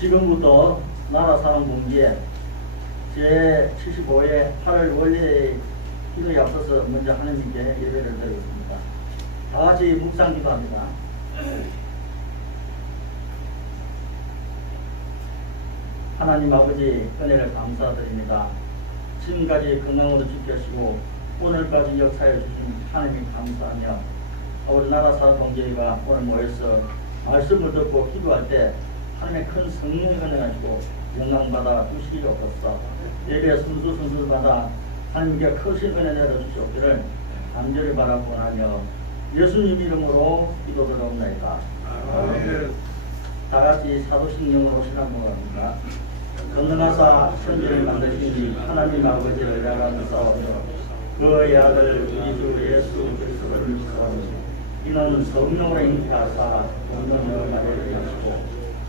지금부터 나라 사는 공기에 제75회 8월 원래 기도에 앞서서 먼저 하나님께 예배를 드리겠습니다. 다 같이 묵상 기도합니다. 하나님 아버지 은혜를 감사드립니다. 지금까지 건강으로 지켜주시고 오늘까지 역사해 주신 하나님 감사하며 우리 나라 사는 동지가 오늘 모여서 말씀을 듣고 기도할 때 하나님의 큰 성령이 은혜하시고 영광받아 주시옵소서. 예배 순수마다 하나님께 크신 은혜 내려주시옵기를 간절히 바라고 하며 예수님 이름으로 기도드리옵나이다. 아멘. 다같이 사도신경으로 신앙고합니다. 건능하사 천지를 만드신 하나님 아버지를 의뢰하면서 그의 아들 우리 주 예수 그리스도를 믿사오니 이는 성령으로 잉태하사 동정녀 마리아를 하시고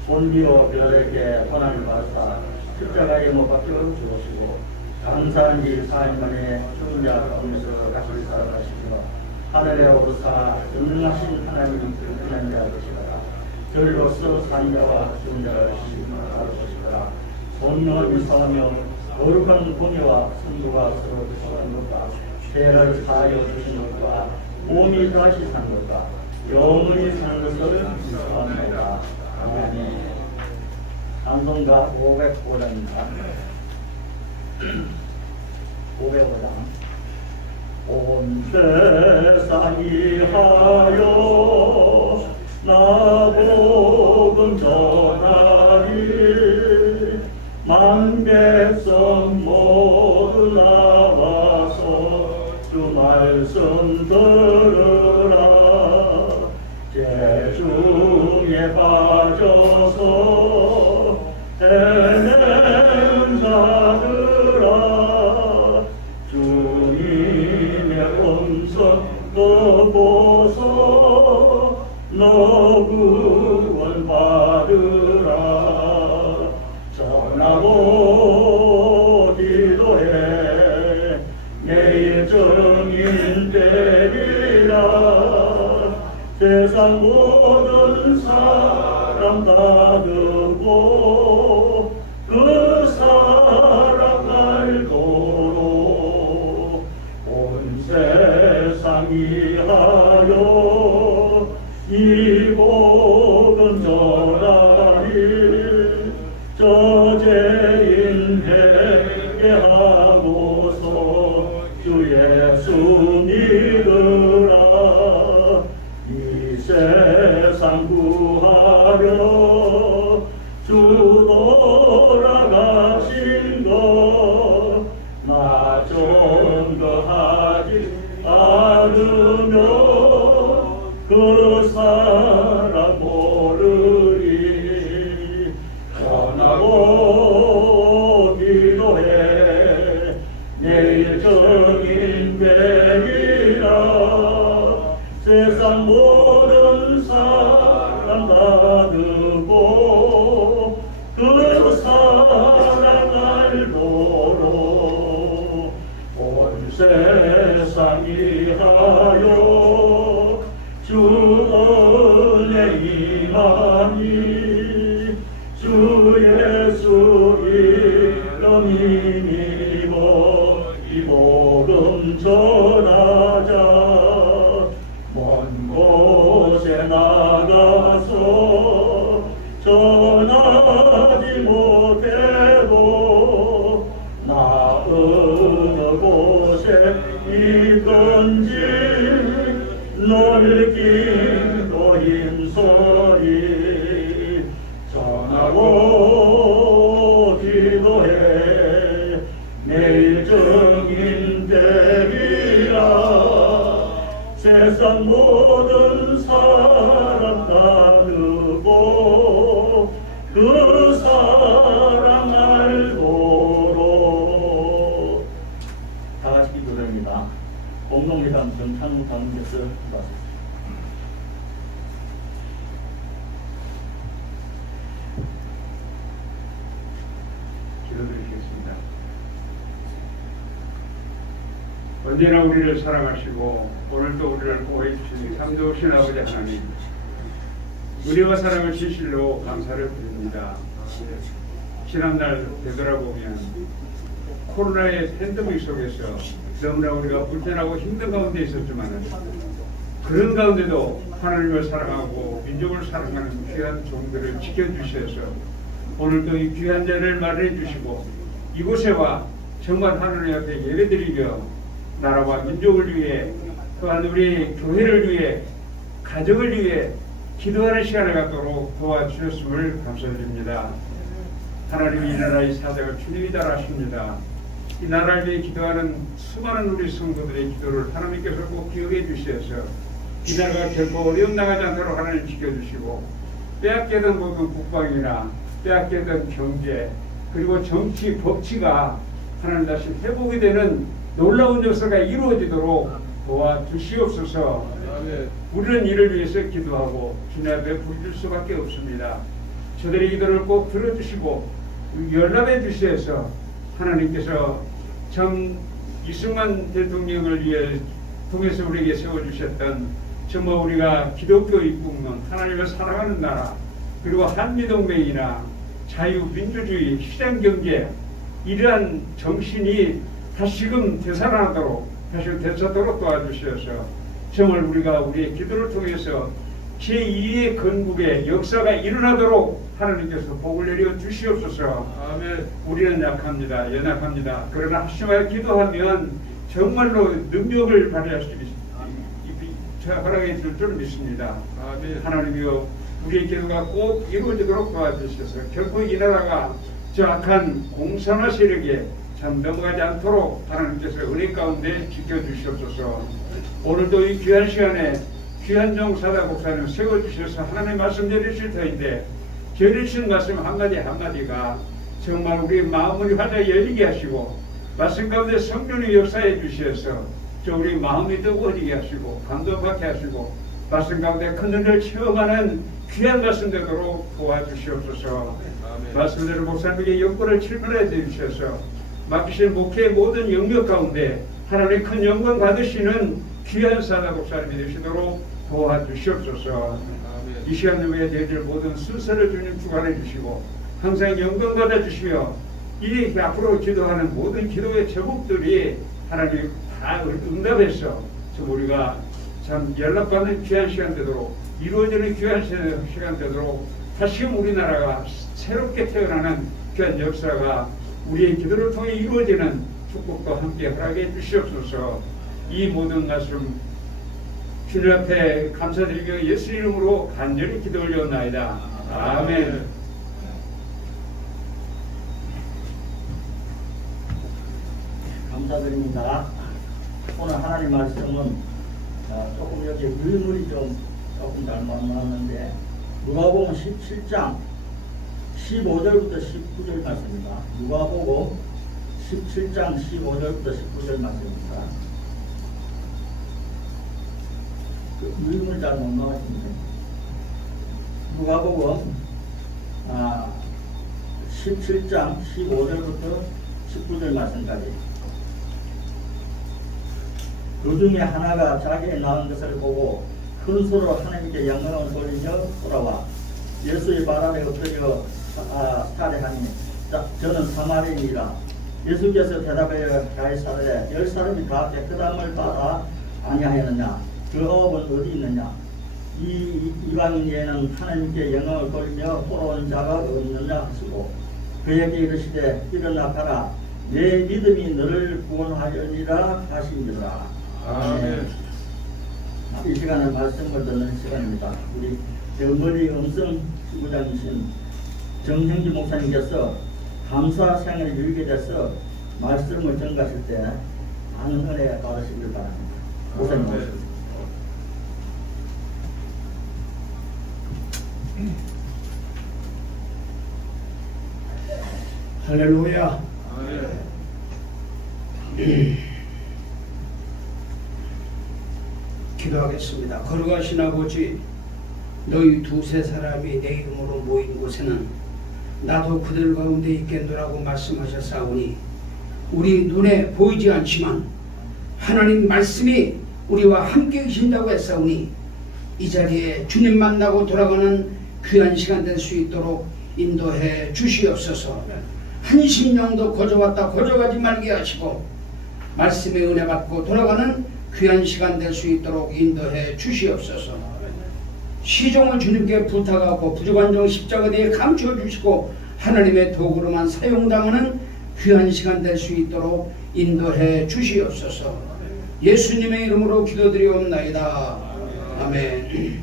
본디오 빌라에게 고난을 받으사 십자가에 못 박혀 죽으시고 감사한 지 4일 만에 죽은 자 가운데서 다시 살아나시며 하늘에 오르사 전능하신 하나님 그분한 자 되시더라. 저리로서 산 자와 죽은 자를 심판하러 것이더라. 성령을 믿사하며 거룩한 공의와 선도가 서로 드시는 것과 죄를 사하여 주신 것과 몸이 다시 산 것과 영원히 사는 것을 믿사합니다. 아멘. 찬송가 505장입니다. 505장. 온 세상이 하여 나복음 전하리 만백성 모두 나와서 주 말씀 들으라. 죄중에 빠져서 헤매는 자들아 주님의 음성 듣고서 너 구원 받으라. 전하고 기도해 내일 정인 되리라. 세상 모든 사람 다 듣고 그 사랑 알도록 온 세상이 하여 이 복음 전하리. 저죄인 회개하고서 주 예수 믿으라. 이 세상 구하려 주 돌아가신 것 나 전거하지 않으며 그 사랑 모르리. 전하고 기도해 내일 정인 되리라. 세상 모든 사람 다 듣고 그 사랑 알도록 온 세상이 하여 주 은혜 임하니 주 예수 이름 힘입어 이 복음 전하자. 먼 곳에 나가서 전하지 못해도 나 어느 곳에 있건지 너를 기도 힘소리. 전하고 기도해 내일 정인 되리라. 세상 모든 사람 다 듣고 그 사랑 알도록. 다 같이 기도드립니다. 공동회담 정창훈 장로께서 말씀하십니다. 기도드리겠습니다. 언제나 우리를 사랑하시고 오늘도 우리를 보호해 주시는 참 좋으신 아버지 하나님, 은혜와 사랑을 진실로 감사를 드립니다. 지난날 되돌아보면 코로나의 팬데믹 속에서 너무나 우리가 불편하고 힘든 가운데 있었지만 그런 가운데도 하나님을 사랑하고 민족을 사랑하는 귀한 종들을 지켜주셔서 오늘도 이 귀한 자리를 마련해 주시고 이곳에 와 정말 하나님 앞에 예배드리며 나라와 민족을 위해 또한 우리 교회를 위해 가정을 위해 기도하는 시간을 갖도록 도와주셨음을 감사드립니다. 하나님 이 나라의 사대가 주님이 잘하십니다. 이 나라를 위해 기도하는 수많은 우리 성도들의 기도를 하나님께서 꼭 기억해 주셔서 이 나라가 결코 어려움 나가지 않도록 하나님 지켜주시고 빼앗기던 모든 국방이나 빼앗기던 경제 그리고 정치 법치가 하나님 다시 회복이 되는 놀라운 역사가 이루어지도록 도와주시옵소서. 우리는 이를 위해서 기도하고 주님 앞에 부르실 수밖에 없습니다. 저들의 기도를 꼭 들어주시고 연락해 주셔서 하나님께서 참 이승만 대통령을 위해 통해서 우리에게 세워주셨던 정말 우리가 기독교 입국문 하나님을 사랑하는 나라 그리고 한미동맹이나 자유민주주의 시장경제 이러한 정신이 다시금 되살아나도록 다시 되찾도록 도와주셔서 정말 우리가 우리의 기도를 통해서 제2의 건국의 역사가 일어나도록 하나님께서 복을 내려 주시옵소서. 아멘. 우리는 약합니다. 연약합니다. 그러나 합심하여 기도하면 정말로 능력을 발휘할 수 있습니다. 허락해 줄 줄 믿습니다. 아멘. 하나님이여 우리의 기도가 꼭 이루어지도록 도와주셔서 결코 이 나라가 저 악한 공산화 세력에 참 넘어가지 않도록 하나님께서 은혜 가운데 지켜주시옵소서. 오늘도 이 귀한 시간에 귀한 종 사다 목사님 세워주셔서 하나님의 말씀 전해주실 터인데 전해주신 말씀 한마디 한마디가 정말 우리 마음을 활짝 열리게 하시고 말씀 가운데 성령의 역사해 주셔서 저 우리 마음이 뜨거워지게 하시고 감동받게 하시고 말씀 가운데 큰 은혜를 체험하는 귀한 말씀 되도록 도와주시옵소서. 말씀대로 목사님에게 영권을 출발해 주셔서 맡기신 목회의 모든 영역 가운데 하나님의 큰 영광 받으시는 귀한 사다 목사님이 되시도록 도와주시옵소서. 이 시간 중에 저희들 모든 순서를 주님 주관해 주시고 항상 영광 받아 주시며 이 앞으로 기도하는 모든 기도의 제목들이 하나님 다 응답해서 좀 우리가 참 연락받는 귀한 시간 되도록 이루어지는 귀한 시간 되도록 다시금 우리나라가 새롭게 태어나는 귀한 역사가 우리의 기도를 통해 이루어지는 축복도 함께 허락해 주시옵소서. 이 모든 말씀 주님 앞에 감사드리며 예수 이름으로 간절히 기도 올려옵나이다. 아멘. 감사드립니다. 오늘 하나님 말씀은 조금 여기 의문이 조금 잘못 나왔는데 누가복음 17장 15절부터 19절 말씀입니다. 누가복음 17장 15절부터 19절 말씀입니다. 그 의문을 잘못 나왔습니다. 누가복음 17장 15절부터 19절 말씀까지 그 중에 하나가 자기의 낳은 것을 보고 큰 소리로 하나님께 영광을 돌리며 돌아와 예수의 발 아래 엎드려 살해하니 저는 사마리아인이라. 예수께서 대답하여 가이사르에 10사람이 다 깨끗함을 받아 아니하였느냐? 그 업은 어디 있느냐? 이 이방인에는 하나님께 영광을 돌리며 돌아온 자가 없느냐 하시고 그에게 이르시되 일어나 가라. 내 믿음이 너를 구원하려니라 하시니라. 아멘. 이 시간은 말씀을 듣는 시간입니다. 우리 머리 음성 부장이신 정형주 목사님께서 감사 생활을 이루게 돼서 말씀을 전가하실 때 많은 은혜 받으시길 바랍니다. 목사님 모십니다. 할렐루야. 기도하겠습니다. 거룩하신 아버지, 너희 두세 사람이 내 이름으로 모인 곳에는 나도 그들 가운데 있겠노라고 말씀하셨사오니 우리 눈에 보이지 않지만 하나님 말씀이 우리와 함께 계신다고 했사오니 이 자리에 주님 만나고 돌아가는 귀한 시간 될 수 있도록 인도해 주시옵소서. 한 심령도 거저왔다 거저가지 말게 하시고 말씀의 은혜 받고 돌아가는 귀한 시간 될 수 있도록 인도해 주시옵소서. 시종을 주님께 부탁하고 부족한 종 십자가대에 감추어 주시고 하나님의 도구로만 사용당하는 귀한 시간 될 수 있도록 인도해 주시옵소서. 예수님의 이름으로 기도드리옵나이다. 아멘.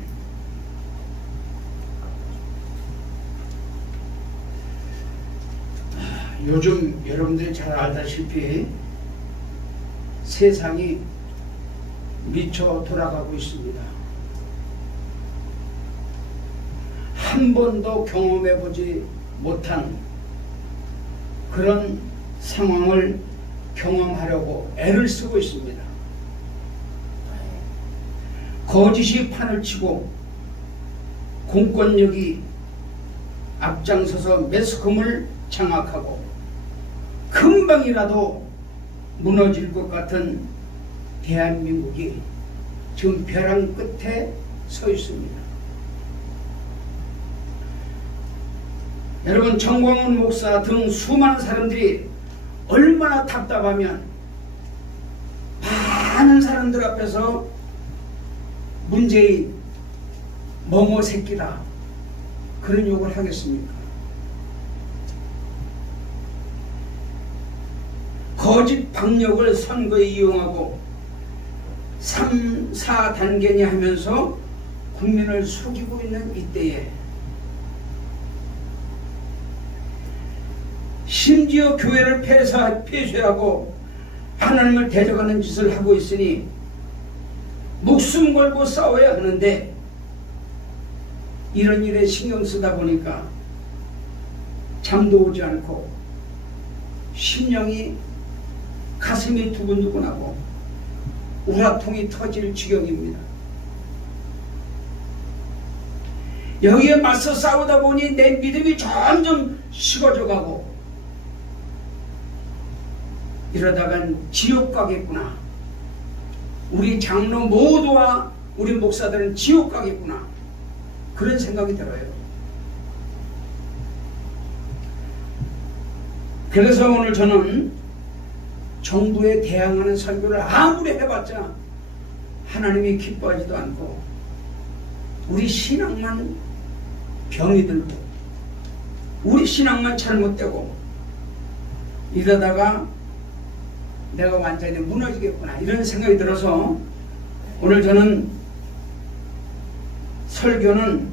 요즘 여러분들이 잘 알다시피 세상이 미쳐 돌아가고 있습니다. 한 번도 경험해보지 못한 그런 상황을 경험하려고 애를 쓰고 있습니다. 거짓이 판을 치고 공권력이 앞장서서 매스컴을 장악하고 금방이라도 무너질 것 같은 대한민국이 지금 벼랑 끝에 서 있습니다. 여러분, 정광훈 목사 등 수많은 사람들이 얼마나 답답하면 많은 사람들 앞에서 문재인 뭐뭐 새끼다 그런 욕을 하겠습니까? 거짓 박력을 선거에 이용하고 3, 4단계니 하면서 국민을 속이고 있는 이때에 심지어 교회를 폐쇄하고 하나님을 대적하는 짓을 하고 있으니 목숨 걸고 싸워야 하는데 이런 일에 신경 쓰다 보니까 잠도 오지 않고 심령이 가슴이 두근두근하고 우라통이 터질 지경입니다. 여기에 맞서 싸우다 보니 내 믿음이 점점 식어져 가고 이러다간 지옥 가겠구나. 우리 장로 모두와 우리 목사들은 지옥 가겠구나. 그런 생각이 들어요. 그래서 오늘 저는 정부에 대항하는 설교를 아무리 해봤자 하나님이 기뻐하지도 않고 우리 신앙만 병이 들고 우리 신앙만 잘못되고 이러다가 내가 완전히 무너지겠구나 이런 생각이 들어서 오늘 저는 설교는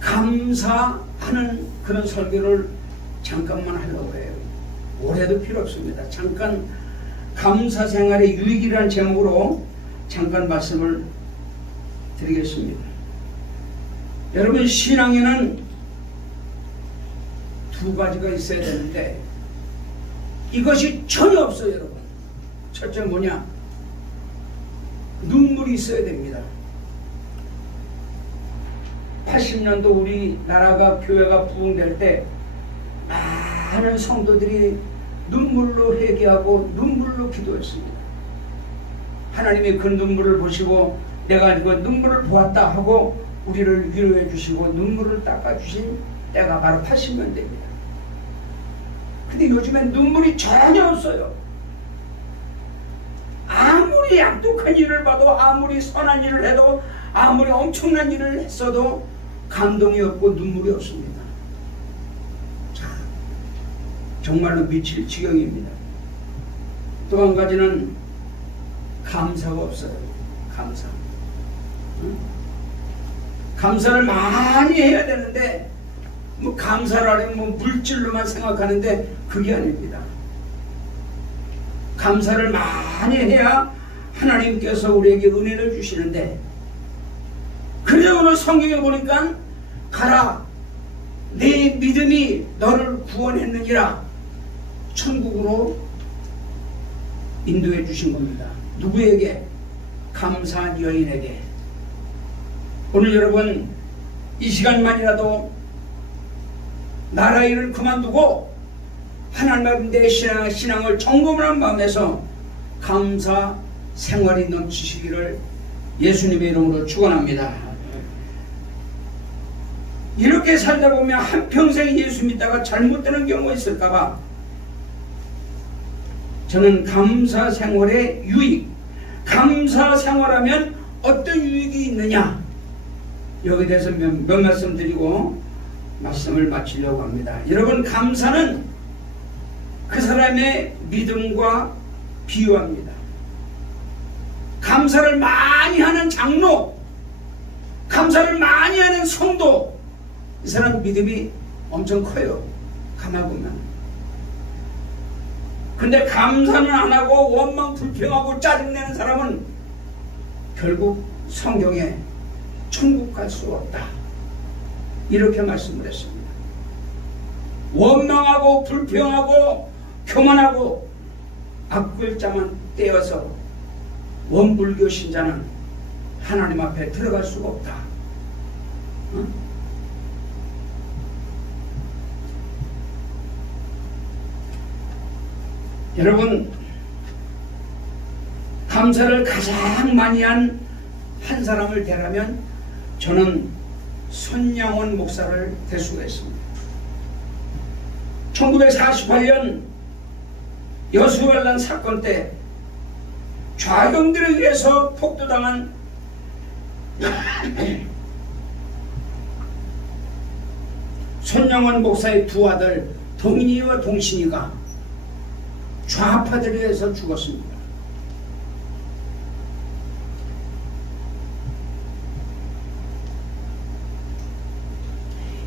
감사하는 그런 설교를 잠깐만 하려고 해요. 오래도 필요 없습니다. 잠깐 감사생활의 유익이라는 제목으로 잠깐 말씀을 드리겠습니다. 여러분, 신앙에는 두 가지가 있어야 되는데 이것이 전혀 없어요. 여러분, 첫째 뭐냐? 눈물이 있어야 됩니다. 80년도 우리나라가 교회가 부흥될 때 많은 성도들이 눈물로 회개하고 눈물로 기도했습니다. 하나님이 그 눈물을 보시고 내가 그 눈물을 보았다 하고 우리를 위로해 주시고 눈물을 닦아주신 때가 바로 80년대입니다. 근데 요즘엔 눈물이 전혀 없어요. 아무리 약독한 일을 봐도 아무리 선한 일을 해도 아무리 엄청난 일을 했어도 감동이 없고 눈물이 없습니다. 정말로 미칠 지경입니다. 또 한 가지는 감사가 없어요. 감사. 감사를 많이 해야 되는데 뭐 감사라는 뭐 물질로만 생각하는데 그게 아닙니다. 감사를 많이 해야 하나님께서 우리에게 은혜를 주시는데 그래서 오늘 성경에 보니까 가라 내 믿음이 너를 구원했느니라 천국으로 인도해 주신 겁니다. 누구에게? 감사한 여인에게. 오늘 여러분 이 시간만이라도 나라 일을 그만두고 하나님 앞에 내 신앙을 점검하는 마음에서 감사 생활이 넘치시기를 예수님의 이름으로 축원합니다. 이렇게 살다 보면 한평생 예수 믿다가 잘못되는 경우가 있을까봐 저는 감사 생활의 유익, 감사 생활하면 어떤 유익이 있느냐, 여기에 대해서 몇 말씀 드리고 말씀을 마치려고 합니다. 여러분, 감사는 그 사람의 믿음과 비유합니다. 감사를 많이 하는 장로, 감사를 많이 하는 성도, 이 사람 믿음이 엄청 커요. 가만 보면. 근데 감사는 안 하고 원망 불평하고 짜증내는 사람은 결국 성경에 천국 갈 수 없다, 이렇게 말씀을 했습니다. 원망하고 불평하고 교만하고 악글자만 떼어서 원불교 신자는 하나님 앞에 들어갈 수가 없다. 여러분, 감사를 가장 많이 한 사람을 대라면 저는 손양원 목사를 댈 수가 있습니다. 1948년 여수반란 사건 때 좌경들에 의해서 폭도당한 손양원 목사의 두 아들 동인이와 동신이가 좌파들에 의해서 죽었습니다.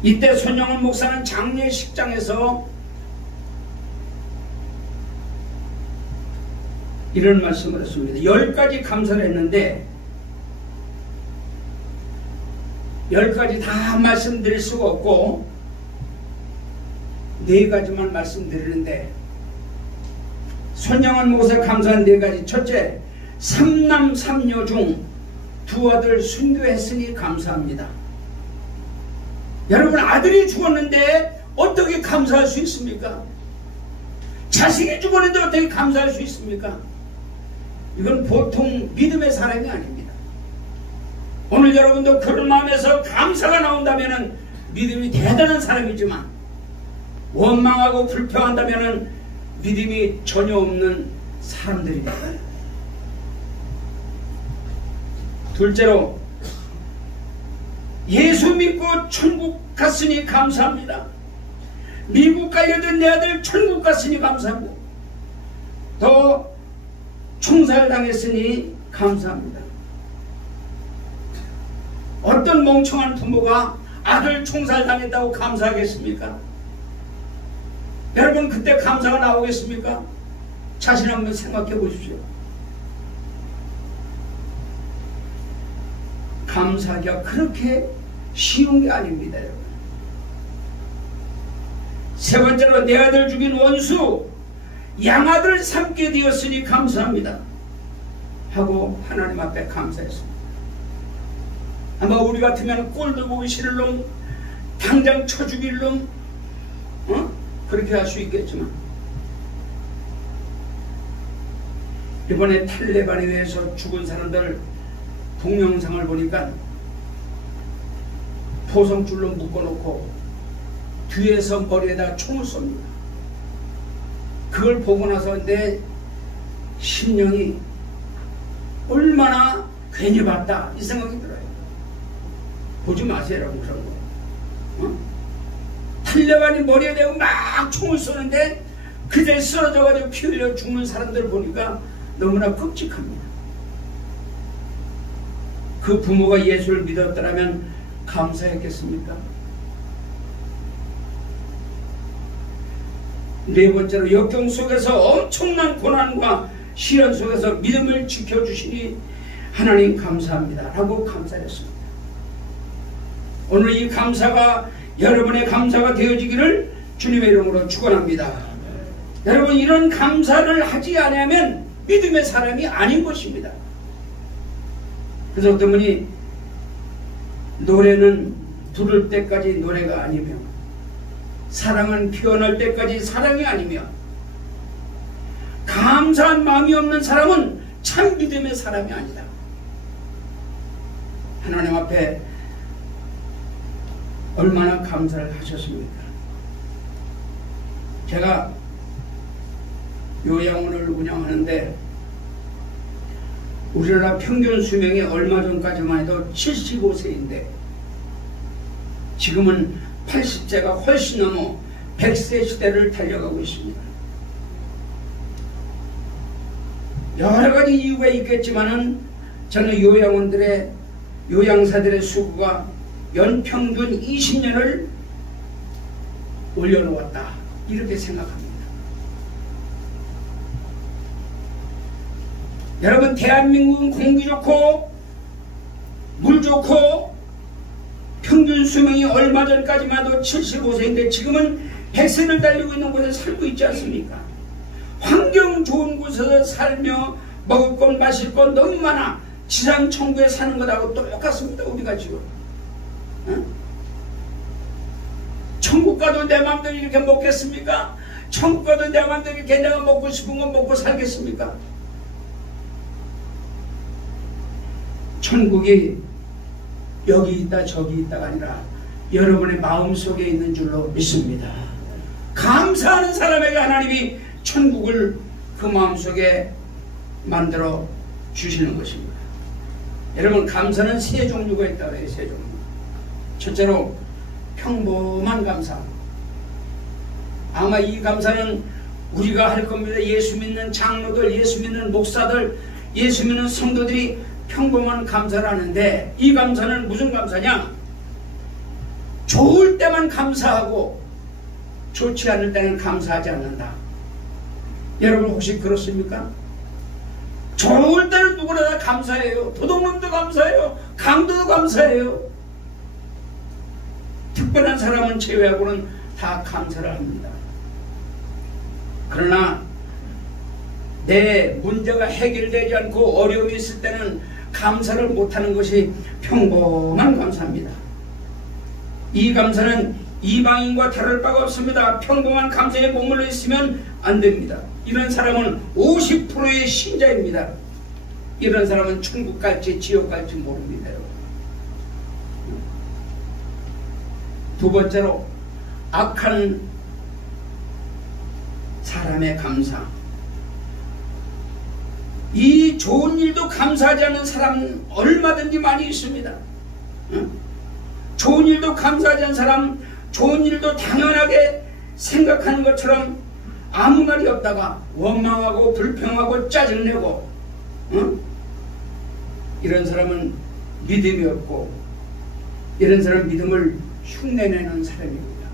이때 손양원 목사는 장례식장에서 이런 말씀을 했습니다. 10가지 감사를 했는데 10가지 다 말씀드릴 수가 없고 4가지만 말씀드리는데, 손양원 목사 감사한 4가지. 첫째, 3남 3녀 중 2 아들 순교했으니 감사합니다. 여러분, 아들이 죽었는데 어떻게 감사할 수 있습니까? 자식이 죽었는데 어떻게 감사할 수 있습니까? 이건 보통 믿음의 사람이 아닙니다. 오늘 여러분도 그런 마음에서 감사가 나온다면 믿음이 대단한 사람이지만, 원망하고 불평한다면 믿음이 전혀 없는 사람들입니다. 둘째로, 예수 믿고 천국 갔으니 감사합니다. 미국 가려던 내 아들 천국 갔으니 감사합니다. 더 총살당했으니 감사합니다. 어떤 멍청한 부모가 아들 총살당했다고 감사하겠습니까? 여러분, 그때 감사가 나오겠습니까? 자신 한번 생각해 보십시오. 감사하기가 그렇게 쉬운 게 아닙니다, 여러분. 세 번째로, 내 아들 죽인 원수 양아들 삼게 되었으니 감사합니다 하고 하나님 앞에 감사했습니다. 아마 우리 같으면 꼴도 보기 싫을 놈, 당장 쳐 죽일 놈, 그렇게 할 수 있겠지만, 이번에 탈레반에 의해서 죽은 사람들 동영상을 보니까 포성줄로 묶어놓고 뒤에서 머리에다 총을 쏩니다. 그걸 보고 나서 내 심령이 얼마나 괜히 봤다, 이 생각이 들어요. 보지 마세요, 여러분, 그런 거. 탈레반이 머리에 대고 막 총을 쏘는데 그대 쓰러져가지고 피 흘려 죽는 사람들 보니까 너무나 끔찍합니다. 그 부모가 예수를 믿었더라면 감사했겠습니까? 네 번째로, 역경 속에서 엄청난 고난과 시련 속에서 믿음을 지켜주시니 하나님 감사합니다 라고 감사했습니다. 오늘 이 감사가 여러분의 감사가 되어지기를 주님의 이름으로 축원합니다. 여러분, 이런 감사를 하지 않으면 믿음의 사람이 아닌 것입니다. 그래서 어떤 분이 노래는 부를 때까지 노래가 아니며 사랑은 피어날 때까지 사랑이 아니며 감사한 마음이 없는 사람은 참 믿음의 사람이 아니다. 하나님 앞에 얼마나 감사를 하셨습니까? 제가 요양원을 운영하는데 우리나라 평균 수명이 얼마 전까지만 해도 75세인데 지금은 80세가 훨씬 넘어 100세 시대를 달려가고 있습니다. 여러 가지 이유가 있겠지만은 저는 요양사들의 수고가 연평균 20년을 올려놓았다 이렇게 생각합니다. 여러분, 대한민국은 공기 좋고 물 좋고 평균 수명이 얼마 전까지만 해도 75세인데 지금은 100세를 달리고 있는 곳에 살고 있지 않습니까? 환경 좋은 곳에서 살며 먹을 것 마실 것 너무 많아. 지상 천국에 사는 것하고 똑같습니다. 우리가 지금 천국 가도 내 마음대로 이렇게 먹겠습니까? 천국 가도 내 마음대로 이렇게 내가 먹고 싶은 거 먹고 살겠습니까? 천국이 여기 있다 저기 있다가 아니라 여러분의 마음속에 있는 줄로 믿습니다. 감사하는 사람에게 하나님이 천국을 그 마음속에 만들어 주시는 것입니다. 여러분, 감사는 세 종류가 있다고 그래요. 세 종류. 첫째로 평범한 감사. 아마 이 감사는 우리가 할 겁니다. 예수 믿는 장로들, 예수 믿는 목사들, 예수 믿는 성도들이 평범한 감사를 하는데, 이 감사는 무슨 감사냐? 좋을 때만 감사하고 좋지 않을 때는 감사하지 않는다. 여러분 혹시 그렇습니까? 좋을 때는 누구나 다 감사해요. 도둑놈도 감사해요. 강도도 감사해요. 특별한 사람은 제외하고는 다 감사를 합니다. 그러나 내 문제가 해결되지 않고 어려움이 있을 때는 감사를 못하는 것이 평범한 감사입니다. 이 감사는 이방인과 다를 바가 없습니다. 평범한 감사에 머물러 있으면 안 됩니다. 이런 사람은 50%의 신자입니다. 이런 사람은 천국 갈지 지옥 갈지 모릅니다. 두 번째로 악한 사람의 감사. 이 좋은 일도 감사하지 않는 사람은 얼마든지 많이 있습니다. 좋은 일도 감사하지 않는 사람, 좋은 일도 당연하게 생각하는 것처럼 아무 말이 없다가 원망하고 불평하고 짜증내고 이런 사람은 믿음이 없고, 이런 사람은 믿음을 흉내내는 사람입니다.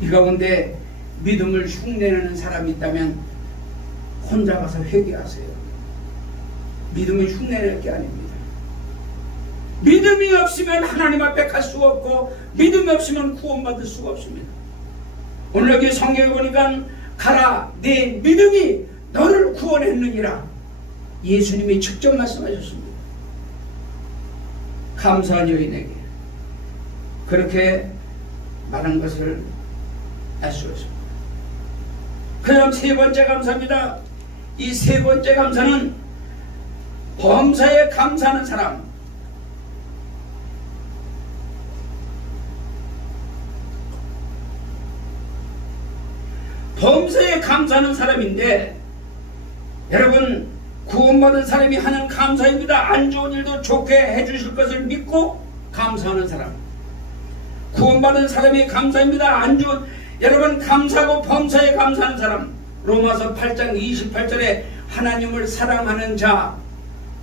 이 가운데 믿음을 흉내내는 사람이 있다면 혼자 가서 회개하세요. 믿음을 흉내낼 게 아닙니다. 믿음이 없으면 하나님 앞에 갈 수가 없고, 믿음이 없으면 구원받을 수가 없습니다. 오늘 여기 성경에 보니까 가라, 네 믿음이 너를 구원했느니라. 예수님이 직접 말씀하셨습니다. 감사한 여인에게 그렇게 말한 것을 알 수 있습니다. 그 다음 세 번째 감사입니다. 이 세 번째 감사는 범사에 감사하는 사람. 범사에 감사하는 사람인데, 여러분, 구원받은 사람이 하는 감사입니다. 안 좋은 일도 좋게 해주실 것을 믿고 감사하는 사람. 구원받은 사람이 감사입니다. 안 좋은, 여러분, 감사하고 범사에 감사하는 사람. 로마서 8장 28절에 하나님을 사랑하는 자,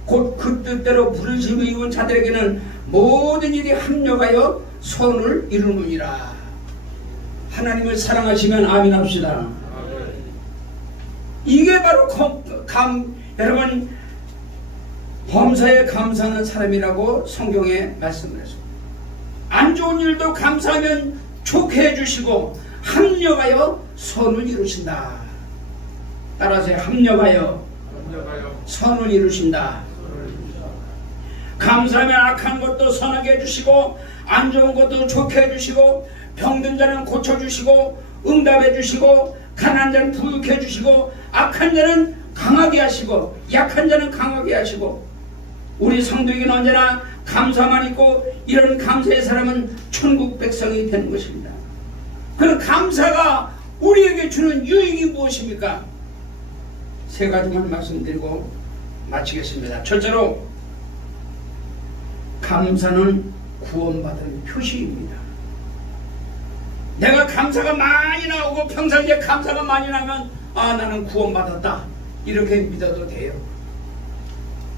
곧 그 뜻대로 부르심을 입은 자들에게는 모든 일이 합력하여 선을 이루느니라. 하나님을 사랑하시면 아멘 합시다. 이게 바로 여러분, 범사에 감사하는 사람이라고 성경에 말씀을 했습니다. 안 좋은 일도 감사하면 좋게 해주시고 합력하여 선을 이루신다. 따라서 합력하여 선을 이루신다. 감사하면 악한 것도 선하게 해주시고, 안 좋은 것도 좋게 해주시고, 병든 자는 고쳐주시고, 응답해주시고, 가난한 자는 부유케 해주시고, 악한 자는 강하게 하시고, 약한 자는 강하게 하시고, 우리 성도에게는 언제나 감사만 있고 이런 감사의 사람은 천국 백성이 되는 것입니다. 그런 감사가 우리에게 주는 유익이 무엇입니까? 세 가지만 말씀드리고 마치겠습니다. 첫째로, 감사는 구원받은 표시입니다. 내가 감사가 많이 나오고 평상시에 감사가 많이 나면 나는 구원받았다 이렇게 믿어도 돼요.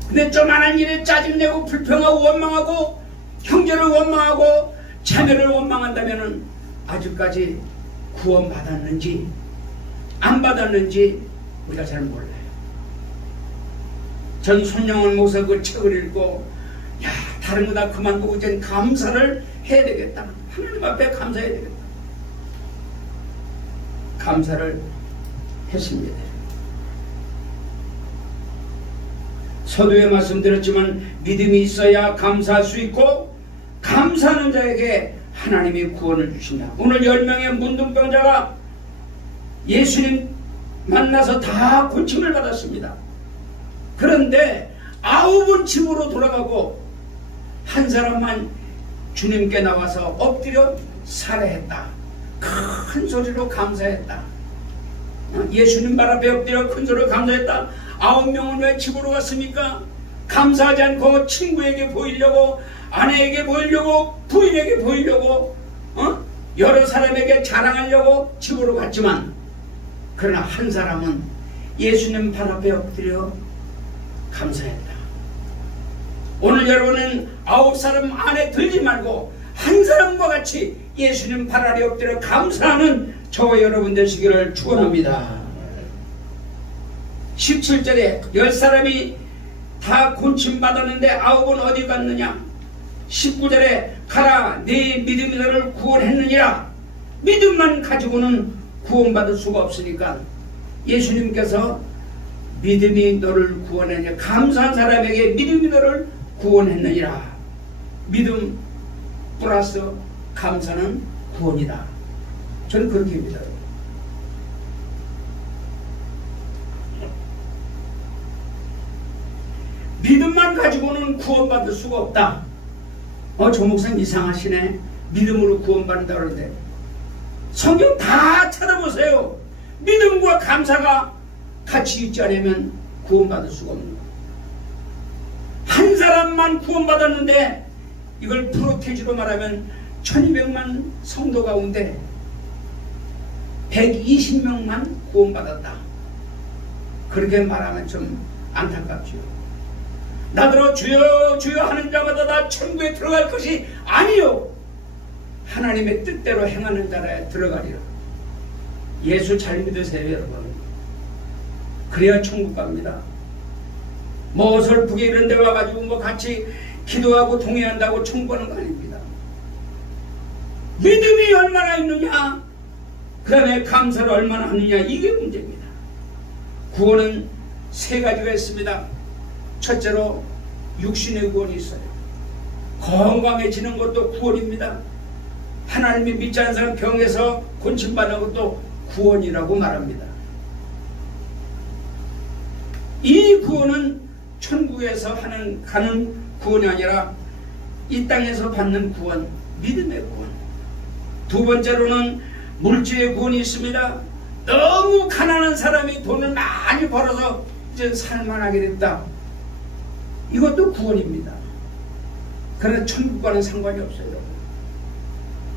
근데 조그마한 일에 짜증내고 불평하고 원망하고 형제를 원망하고 자녀를 원망한다면 아직까지 구원받았는지 안 받았는지 우리가 잘 몰라요. 전 손영원 목사 그 책을 읽고 다른 거 다 그만두고 이제 감사를 해야 되겠다. 하나님 앞에 감사해야 되겠다. 감사를 했습니다. 서두에 말씀드렸지만 믿음이 있어야 감사할 수 있고 감사하는 자에게 하나님이 구원을 주신다. 오늘 10명의 문둥병자가 예수님 만나서 다 고침을 받았습니다. 그런데 9은 집으로 돌아가고 한 사람만 주님께 나와서 엎드려 살해했다. 큰 소리로 감사했다. 예수님 발 앞에 엎드려 큰 소리로 감사했다. 9명은 왜 집으로 갔습니까? 감사하지 않고 친구에게 보이려고, 아내에게 보이려고, 부인에게 보이려고, 여러 사람에게 자랑하려고 집으로 갔지만, 그러나 한 사람은 예수님 발 앞에 엎드려 감사했다. 오늘 여러분은 9사람 안에 들지 말고 한 사람과 같이 예수님 발 아래 엎드려 감사하는 저와 여러분 되시기를 축원합니다. 17절에 10사람이 다 곤침받았는데 9은 어디 갔느냐? 19절에 가라 네 믿음이 너를 구원했느니라. 믿음만 가지고는 구원받을 수가 없으니까 예수님께서 믿음이 너를 구원했느냐, 감사한 사람에게 믿음이 너를 구원했느니라. 믿음 플러스 감사는 구원이다. 저는 그렇게 믿어요. 믿음만 가지고는 구원받을 수가 없다. 조 목사님 이상하시네. 믿음으로 구원받는다 그러는데 성경 다 찾아보세요. 믿음과 감사가 같이 있지 않으면 구원받을 수가 없는 거예요. 한 사람만 구원받았는데 이걸 프로테지로 말하면 1200만 성도 가운데 120명만 구원받았다. 그렇게 말하면 좀 안타깝죠. 나더러 주여 주여 하는 자마다 다 천국에 들어갈 것이 아니요 하나님의 뜻대로 행하는 자라야 들어가리라. 예수 잘 믿으세요 여러분. 그래야 천국 갑니다. 뭐 어설프게 이런 데 와가지고 뭐 같이 기도하고 동의한다고 천국 가는 거 아닙니다. 믿음이 얼마나 있느냐, 그 다음에 감사를 얼마나 하느냐, 이게 문제입니다. 구원은 세 가지가 있습니다. 첫째로 육신의 구원이 있어요. 건강해지는 것도 구원입니다. 하나님이 믿지 않는 사람 병에서 곤침받는 것도 구원이라고 말합니다. 이 구원은 천국에서 가는 구원이 아니라 이 땅에서 받는 구원, 믿음의 구원. 두 번째로는 물질의 구원이 있습니다. 너무 가난한 사람이 돈을 많이 벌어서 이제 살만하게 됐다. 이것도 구원입니다. 그러나 천국과는 상관이 없어요.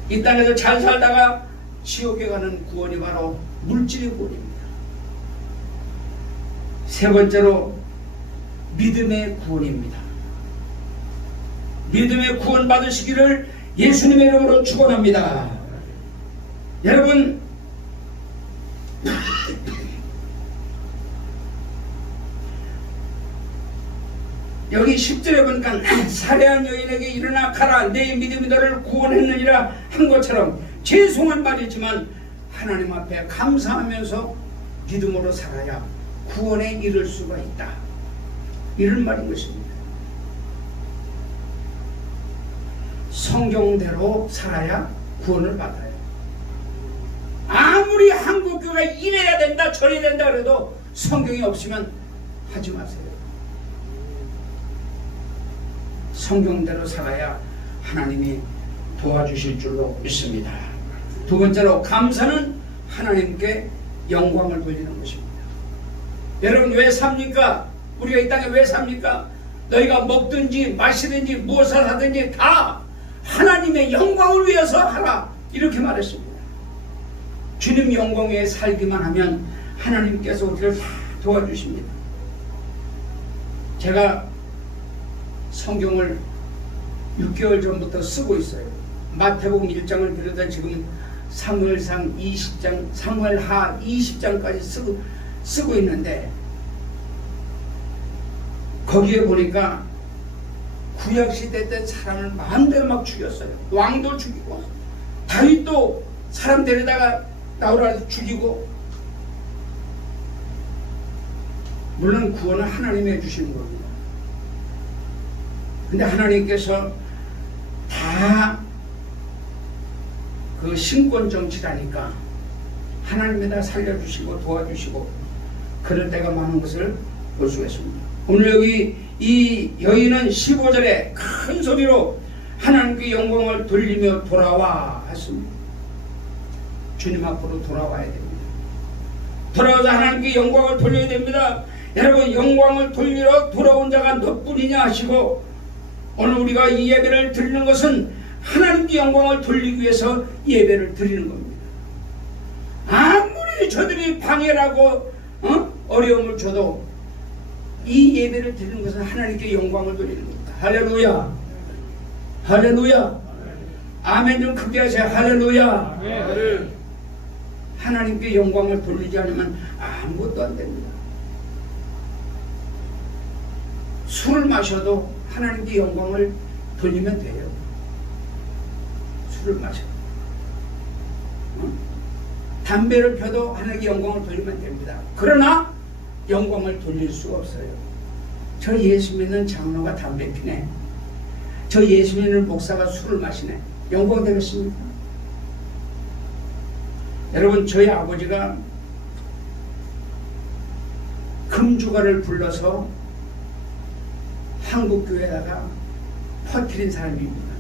이 땅에서 잘 살다가 지옥에 가는 구원이 바로 물질의 구원입니다. 세 번째로 믿음의 구원입니다. 믿음의 구원 받으시기를 예수님의 이름으로 축원합니다. 여러분, 여기 10절에 보니까 살해한 여인에게 일어나 가라 내 믿음이 너를 구원했느니라 한 것처럼 죄송한 말이지만 하나님 앞에 감사하면서 믿음으로 살아야 구원에 이를 수가 있다. 이런 말인 것입니다. 성경대로 살아야 구원을 받아요. 아무리 한국교회가 이래야 된다 저래야 된다 그래도 성경이 없으면 하지 마세요. 성경대로 살아야 하나님이 도와주실 줄로 믿습니다. 두 번째로 감사는 하나님께 영광을 돌리는 것입니다. 여러분 왜 삽니까? 우리가 이 땅에 왜 삽니까? 너희가 먹든지 마시든지 무엇을 하든지 다 하나님의 영광을 위해서 하라, 이렇게 말했습니다. 주님 영광 위에 살기만 하면 하나님께서 우리를 다 도와주십니다. 제가 성경을 6개월 전부터 쓰고 있어요. 마태복음 1장을 비롯해 지금 사무엘상 20장, 사무엘하 20장까지 쓰고 있는데, 거기에 보니까 구약시대 때 사람을 마음대로 막 죽였어요. 왕도 죽이고, 다윗도 사람 데려다가 나오라 죽이고. 물론 구원은 하나님이 해주시는 겁니다. 근데 하나님께서 다 그 신권 정치라니까 하나님이 다 살려주시고 도와주시고 그럴 때가 많은 것을 볼 수가 있습니다. 오늘 여기 이 여인은 15절에 큰 소리로 하나님께 영광을 돌리며 돌아와 했습니다. 주님 앞으로 돌아와야 됩니다. 돌아와서 하나님께 영광을 돌려야 됩니다. 여러분 영광을 돌리러 돌아온 자가 너뿐이냐 하시고, 오늘 우리가 이 예배를 드리는 것은 하나님께 영광을 돌리기 위해서 예배를 드리는 겁니다. 아무리 저들이 방해라고 어려움을 줘도 이 예배를 드리는 것은 하나님께 영광을 돌리는 겁니다. 할렐루야, 할렐루야, 아멘 좀 크게 하세요. 할렐루야. 하나님께 영광을 돌리지 않으면 아무것도 안 됩니다. 술을 마셔도 하나님께 영광을 돌리면 돼요. 술을 마셔. 담배를 펴도 하나님께 영광을 돌리면 됩니다. 그러나 영광을 돌릴 수가 없어요. 저 예수 믿는 장로가 담배 피네, 저 예수 믿는 목사가 술을 마시네, 영광 되겠습니까? 여러분 저희 아버지가 금주가를 불러서 한국교회에다가 퍼뜨린 사람입니다.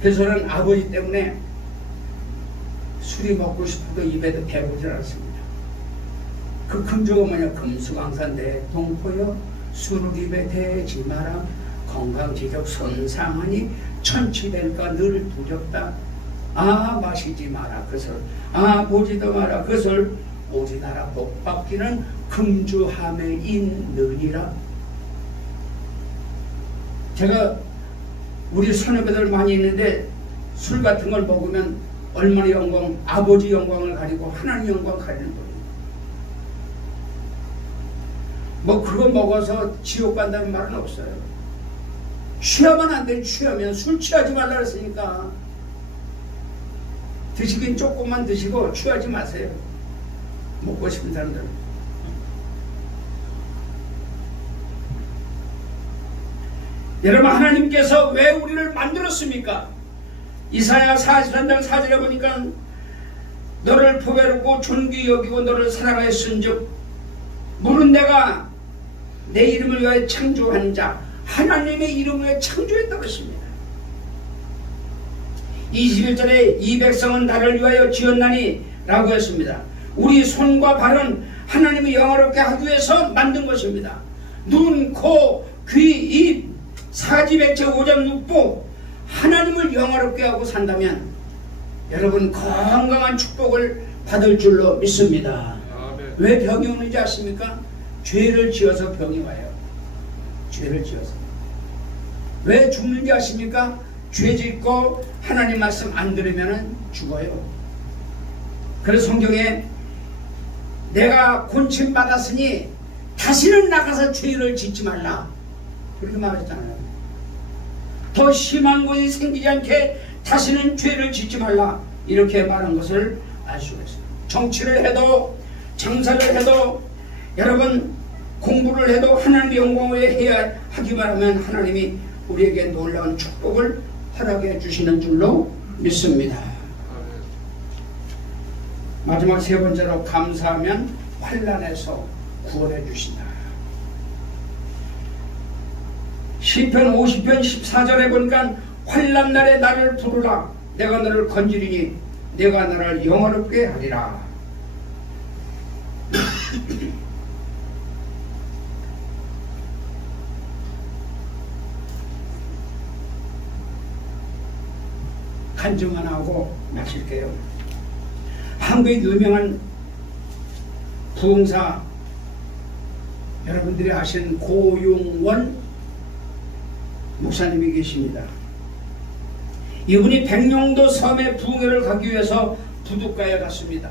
그래서 저는 아버지 때문에 술이 먹고 싶어도 입에도 대보질 않습니다. 그 금주가 뭐냐? 금수강산대 동포여 술을 입에 대지 마라, 건강지적 손상하니 천치될까 늘 두렵다. 아 마시지 마라 그것을, 아 보지도 마라 그것을, 오지나라 복받기는 금주함에 있느니라. 제가 우리 선후배들 많이 있는데 술 같은 걸 먹으면 얼마나 영광, 아버지 영광을 가리고 하나님 영광 가리는 거예요. 뭐 그거 먹어서 지옥 간다는 말은 없어요. 취하면 안 돼. 취하면 술 취하지 말라 그랬으니까 드시긴 조금만 드시고 취하지 마세요. 먹고 싶은 사람들은. 여러분 하나님께서 왜 우리를 만들었습니까? 이사야 43장 4절에 보니까 너를 보배롭고 존귀 여기고 너를 사랑하였은즉 물은 내가 내 이름을 위하여 창조한 자, 하나님의 이름을 위하여 창조했다고 했습니다. 21절에 이 백성은 나를 위하여 지었나니 라고 했습니다. 우리 손과 발은 하나님을 영화롭게 하기 위해서 만든 것입니다. 눈, 코, 귀, 입, 사지백체, 오장, 육부 하나님을 영화롭게 하고 산다면 여러분 건강한 축복을 받을 줄로 믿습니다. 왜 병이 오는지 아십니까? 죄를 지어서 병이 와요. 죄를 지어서. 왜 죽는지 아십니까? 죄 짓고 하나님 말씀 안 들으면 죽어요. 그래서 성경에 내가 곤침 받았으니 다시는 나가서 죄를 짓지 말라 그렇게 말했잖아요. 더 심한 것이 생기지 않게 다시는 죄를 짓지 말라 이렇게 말한 것을 알 수가 있어요. 정치를 해도 장사를 해도 여러분 공부를 해도 하나님의 영광을 해야 하기만 하면 하나님이 우리에게 놀라운 축복을 허락해 주시는 줄로 믿습니다. 마지막 세 번째로 감사하면 환난에서 구원해 주신다. 시편 50편 14절에 보니까 환난 날에 나를 부르라 내가 너를 건지리니 내가 너를 영화롭게 하리라. 간증 하나 하고 마칠게요. 한국의 유명한 부흥사 여러분들이 아시는 고용원 목사님이 계십니다. 이분이 백령도 섬에 부흥회를 가기 위해서 부둣가에 갔습니다.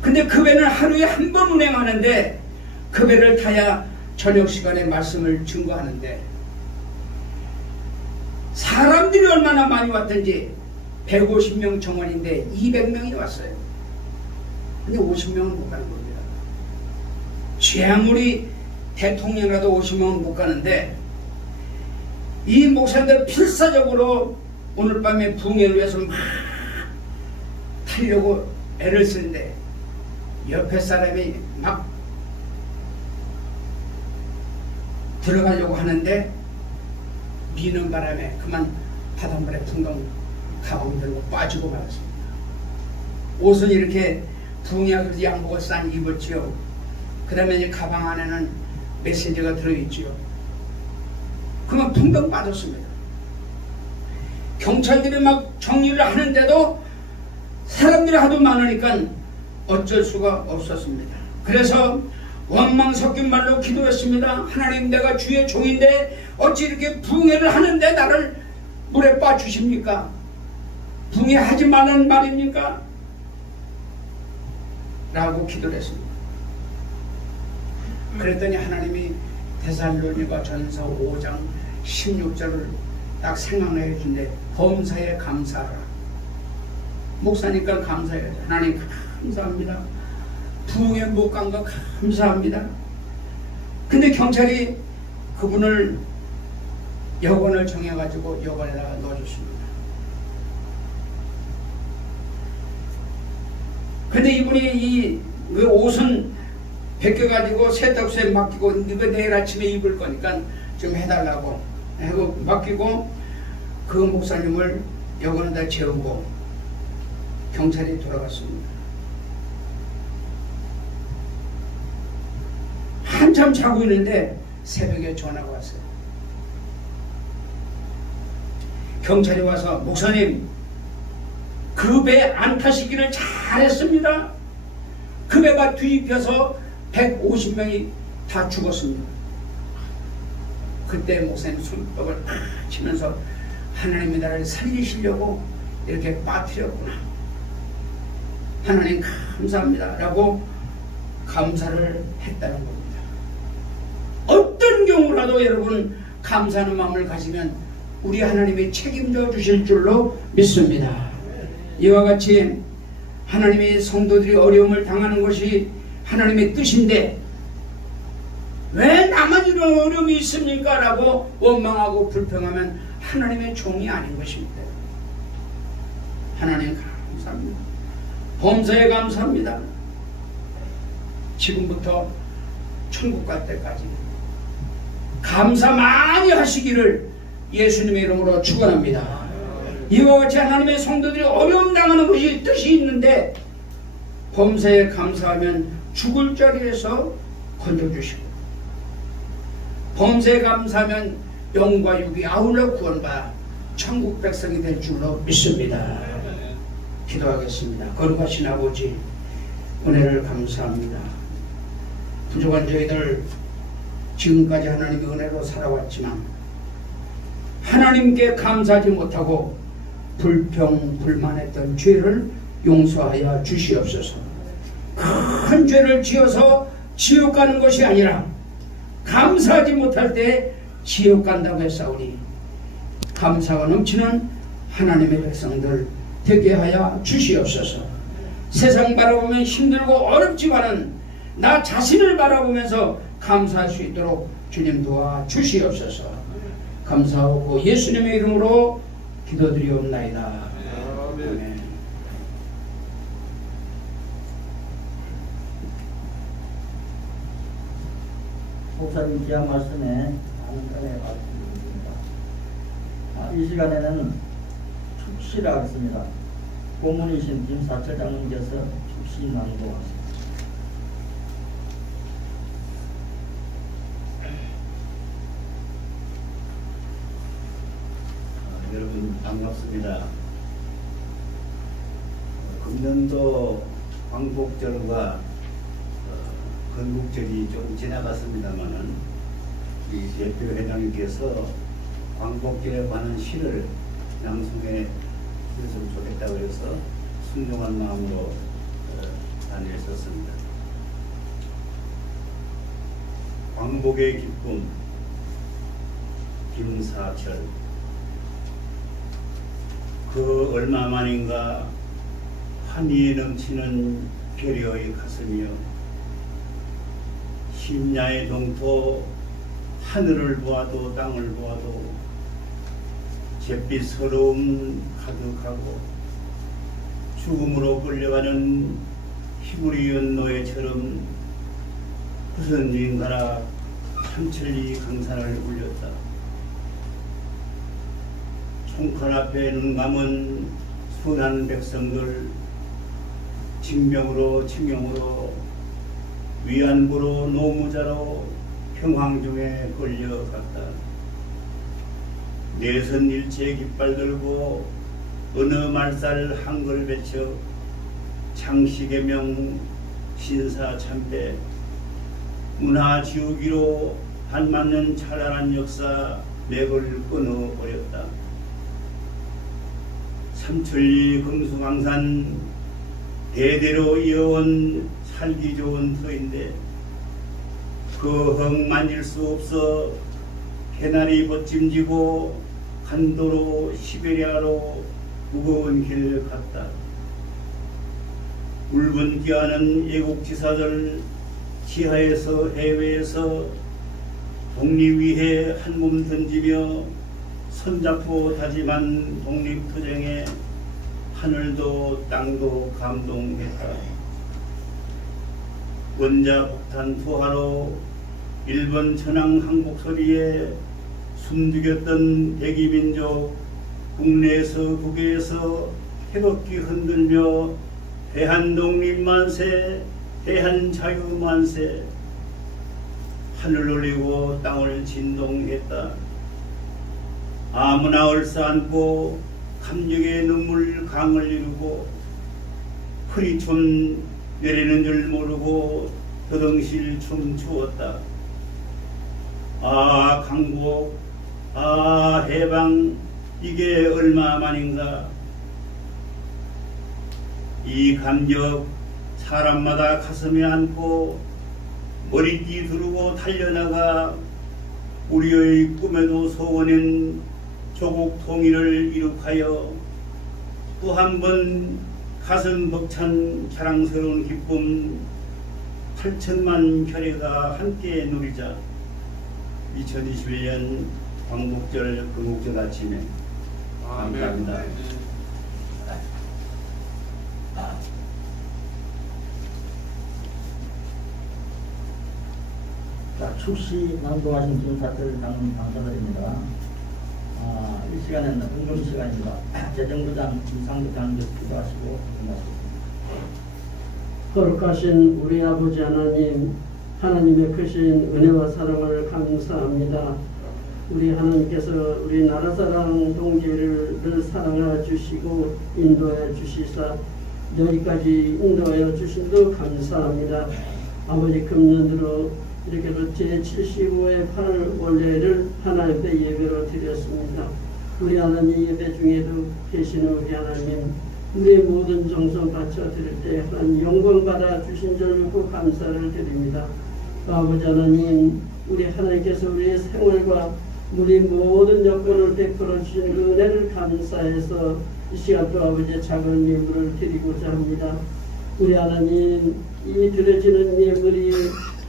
근데 그 배는 하루에 한 번 운행하는데 그 배를 타야 저녁 시간에 말씀을 증거하는데 사람들이 얼마나 많이 왔든지 150명 정원인데 200명이 왔어요. 근데 50명은 못 가는 겁니다. 제 아무리 대통령이라도 50명은 못 가는데 이 목사님들 필사적으로 오늘 밤에 부흥회를 위해서 막 타려고 애를 쓰는데 옆에 사람이 막 들어가려고 하는데 미는 바람에 그만 바닷물에 풍덩 가방 들고 빠지고 말았습니다. 옷은 이렇게 부흥회하고 양복을 싼 입었지요. 그 다음에 이제 가방 안에는 메시지가 들어있지요. 그만 풍덩 빠졌습니다. 경찰들이 막 정리를 하는데도 사람들이 하도 많으니까 어쩔 수가 없었습니다. 그래서 원망 섞인 말로 기도했습니다. 하나님, 내가 주의 종인데 어찌 이렇게 부흥회를 하는데 나를 물에 빠주십니까? 부흥회 하지 말라는 말입니까? 라고 기도를 했습니다. 그랬더니 하나님이 데살로니가 전서 5장 16절을 딱 생각나게 해준대. 범사에 감사하라. 목사니까 감사해요. 하나님 감사합니다. 부흥회 못 간 거 감사합니다. 근데 경찰이 그분을 여관을 정해가지고 여관에다가 넣어줬습니다. 근데 이분이 이 옷은 벗겨가지고 세탁소에 맡기고 이거 내일 아침에 입을 거니까 좀 해달라고 하고 맡기고 그 목사님을 여관에다 재우고 경찰이 돌아갔습니다. 한참 자고 있는데 새벽에 전화가 왔어요. 경찰이 와서 목사님 그 배 안 타시기를 잘했습니다. 그 배가 뒤집혀서 150명이 다 죽었습니다. 그때 목사님 손뼉을 치면서 하나님이 나를 살리시려고 이렇게 빠뜨렸구나. 하나님 감사합니다 라고 감사를 했다는 겁니다. 어떤 경우라도 여러분 감사하는 마음을 가지면 우리 하나님이 책임져 주실 줄로 믿습니다. 이와 같이 하나님이 성도들이 어려움을 당하는 것이 하나님의 뜻인데 왜 나만 이런 어려움이 있습니까? 라고 원망하고 불평하면 하나님의 종이 아닌 것입니다. 하나님 감사합니다. 범사에 감사합니다. 지금부터 천국 갈 때까지 감사 많이 하시기를 예수님의 이름으로 축원합니다. 이와 같이 하나님의 성도들이 어려움 당하는 것이 뜻이 있는데 범사에 감사하면 죽을 자리에서 건져주시고 범사에 감사하면 영과 육이 아울러 구원받아 천국 백성이 될 줄로 믿습니다. 기도하겠습니다. 거룩하신 아버지 은혜를 감사합니다. 부족한 저희들 지금까지 하나님의 은혜로 살아왔지만 하나님께 감사하지 못하고 불평 불만했던 죄를 용서하여 주시옵소서. 큰 죄를 지어서 지옥 가는 것이 아니라 감사하지 못할 때 지옥 간다고 했사오니 감사가 넘치는 하나님의 백성들 되게 하여 주시옵소서. 세상 바라보면 힘들고 어렵지만은 나 자신을 바라보면서 감사할 수 있도록 주님 도와 주시옵소서. 감사하고 예수님의 이름으로 기도드리옵나이다. 아멘. 목사님 귀한 말씀에 많은 은혜 받습니다. 이 시간에는 축시라 하겠습니다. 고문이신 김사철 장로님께서 축시 낭독하십니다. 여러분 반갑습니다. 금년도 광복절과 건국절이 좀 지나갔습니다만은 이 대표 회장님께서 광복절에 관한 시를 낭송해 주셨으면 좋겠다고 해서 순종한 마음으로 다녀있었습니다. 광복의 기쁨, 김사철. 그 얼마 만인가 환희에 넘치는 결의의 가슴이여, 심야의 동토 하늘을 보아도 땅을 보아도 잿빛 서러움 가득하고 죽음으로 끌려가는 희구리 연노예처럼 무슨 인가라 삼천리 강산을 울렸다. 총칼 앞에 눈 감은 순한 백성들, 징병으로 징용으로 위안부로 노무자로 평황 중에 끌려갔다. 내선 일체 깃발 들고 어느 말살 한글 외쳐 장식의 명 신사 참배 문화 지우기로 한맞는 찬란한 역사 맥을 끊어버렸다. 삼천리 금수강산 대대로 이어온 살기 좋은 터인데 그 흙 만질 수 없어 해날이 벗짐지고 간도로 시베리아로 무거운 길 갔다. 울분 끼하는 애국지사들 지하에서 해외에서 독립 위해 한 몸 던지며 손잡고 다짐한 독립투쟁에 하늘도 땅도 감동했다. 원자 폭탄 투하로 일본 천황 항복 소리에 숨죽였던 대기민족 국내에서 국외에서 태극기 흔들며 대한독립 만세, 대한자유 만세, 하늘 올리고 땅을 진동했다. 아무나 얼싸안고 감격의 눈물 강을 이루고 허리춤 내리는 줄 모르고 더덩실 춤추었다. 아 강복, 아 해방, 이게 얼마만인가. 이 감격 사람마다 가슴에 안고 머리띠 두르고 달려나가 우리의 꿈에도 소원인 조국 통일을 이룩하여 또 한 번 가슴 벅찬 자랑스러운 기쁨 8천만 혈애가 함께 누리자. 2021년 광복절 건국절 아침에 감사합니다. 자, 축시 낭독하신 김사철 장로님 감사드립니다. 이 시간에는 응급 시간입니다. 재정부장 이상득 장로께서 기도하시고 끝났습니다. 거룩하신 우리 아버지 하나님, 하나님의 크신 은혜와 사랑을 감사합니다. 우리 하나님께서 우리 나라 사랑 동지를 늘 사랑하여 주시고 인도하여 주시사 여기까지 인도하여 주신도 감사합니다. 아버지 금년으로 이렇게 제75회 8월 원래를 하나님 앞에 예배로 드렸습니다. 우리 하나님 예배 중에도 계시는 우리 하나님, 우리의 모든 정성 바쳐 드릴 때 하나님 영광 받아 주신 줄 믿고 감사를 드립니다. 아버지 하나님, 우리 하나님께서 우리의 생활과 우리 모든 여건을 베풀어 주신 은혜를 감사해서 이 시간 또 아버지의 작은 예물을 드리고자 합니다. 우리 하나님, 이 드려지는 예물이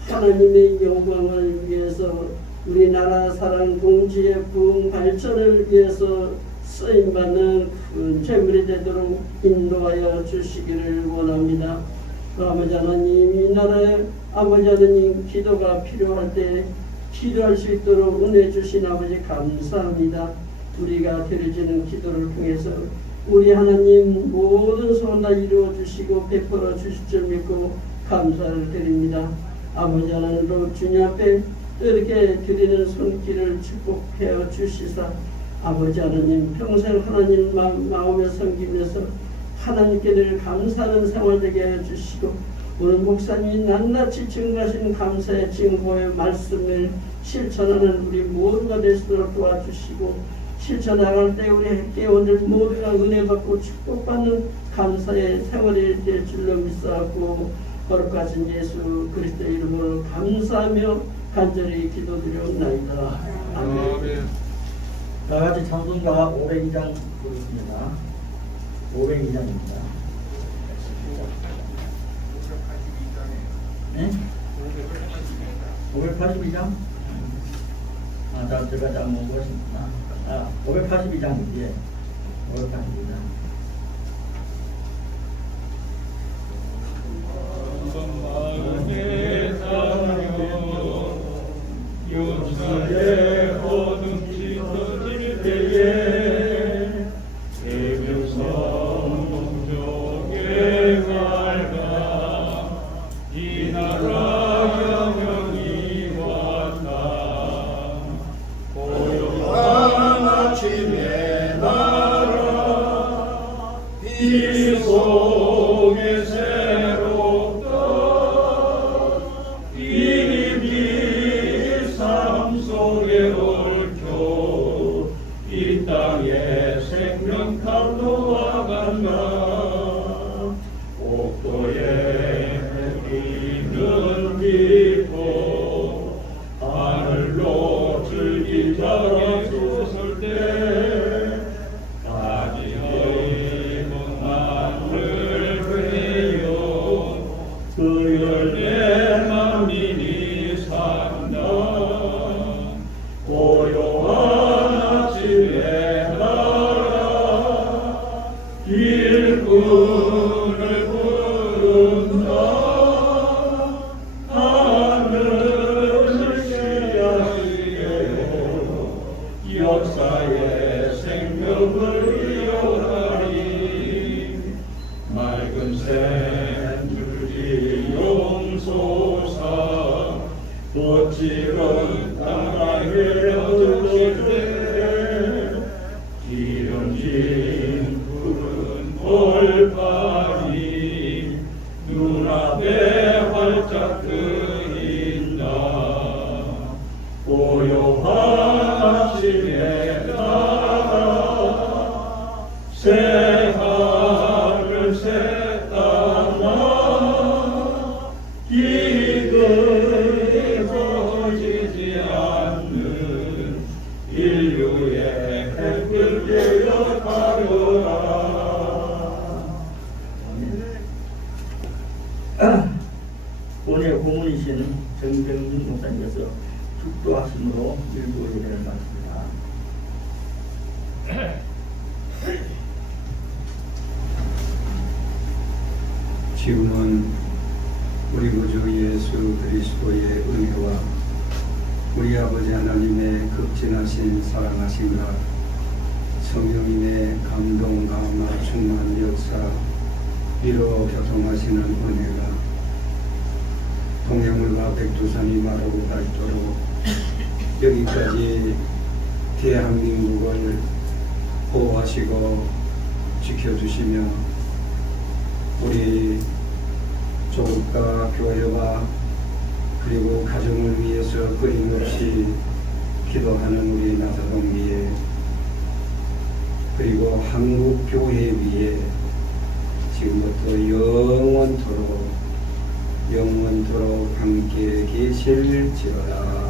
하나님의 영광을 위해서 우리나라 사랑 동지의 부흥 발전을 위해서 쓰임받는 큰 재물이 되도록 인도하여 주시기를 원합니다. 아버지 하나님, 이 나라에 아버지 하나님 기도가 필요할 때 기도할 수 있도록 은혜 주신 아버지 감사합니다. 우리가 드려지는 기도를 통해서 우리 하나님 모든 소원 다 이루어 주시고 베풀어 주실 줄 믿고 감사를 드립니다. 아버지 하나님도 주님 앞에 이렇게 드리는 손길을 축복하여 주시사 아버지 하나님 평생 하나님 마음에 섬기면서 하나님께 늘 감사하는 생활 되게 해 주시고 오늘 목사님이 낱낱이 증거하신 감사의 증거의 말씀을 실천하는 우리 모두가 될 수 있도록 도와주시고 실천나갈 때 우리 깨어들 모두가 은혜 받고 축복받는 감사의 생활이 될 줄로 믿사하고 거룩하신 예수 그리스도의 이름으로 감사하며 간절히 기도드리옵나이다. 아멘. 다 같이 찬송가 502장 부르겠습니다. 502장입니다. 네? 582장? 제가 잘못 보았습니다. 582장이지. 582장. 요사의 어둠 짙어질 때에 대명성 동족의 말과 이 나라 영영이 왔다. 고요한 아침의 나라 이 속에 새롭다. 삶 속에 얽혀 이 땅에 생명 칼로와 간다. 옥도에 햇빛은 깊고 하늘로 즐기자가 솟을 때 가지고 나를 베어 그 열매 만민이 산다. 고요한 아침에 나라 일꾼을 부른다. 하늘을 씨앗이여 역사의 생명을 이어가리. 맑은 샘줄기 용솟아 꽃지른 땅에 얻을 때 기름진 푸른 벌판이 눈앞에 활짝 트인다. 고요한 아침에 나라 새하늘 새 땅아 기근이 꺼지지 않는 인류의 햇불 되어 가려라. 오늘 고문이신 정병준 목사님께서 축도하심으로 일부 예배를 마칩니다. 지금은 우리 구주 예수 그리스도의 은혜와 우리 아버지 하나님의 극진하신 사랑하심과 성령님의 감동, 감화, 충만 역사, 위로 교통하시는 은혜가 동해물과 백두산이 마르고 닳도록 여기까지 대한민국을 보호하시고 지켜주시며 우리 조국과 교회와 그리고 가정을 위해서 끊임없이 기도하는 우리 나사동리에 그리고 한국교회 위에 지금부터 영원토록 함께 계실지어다.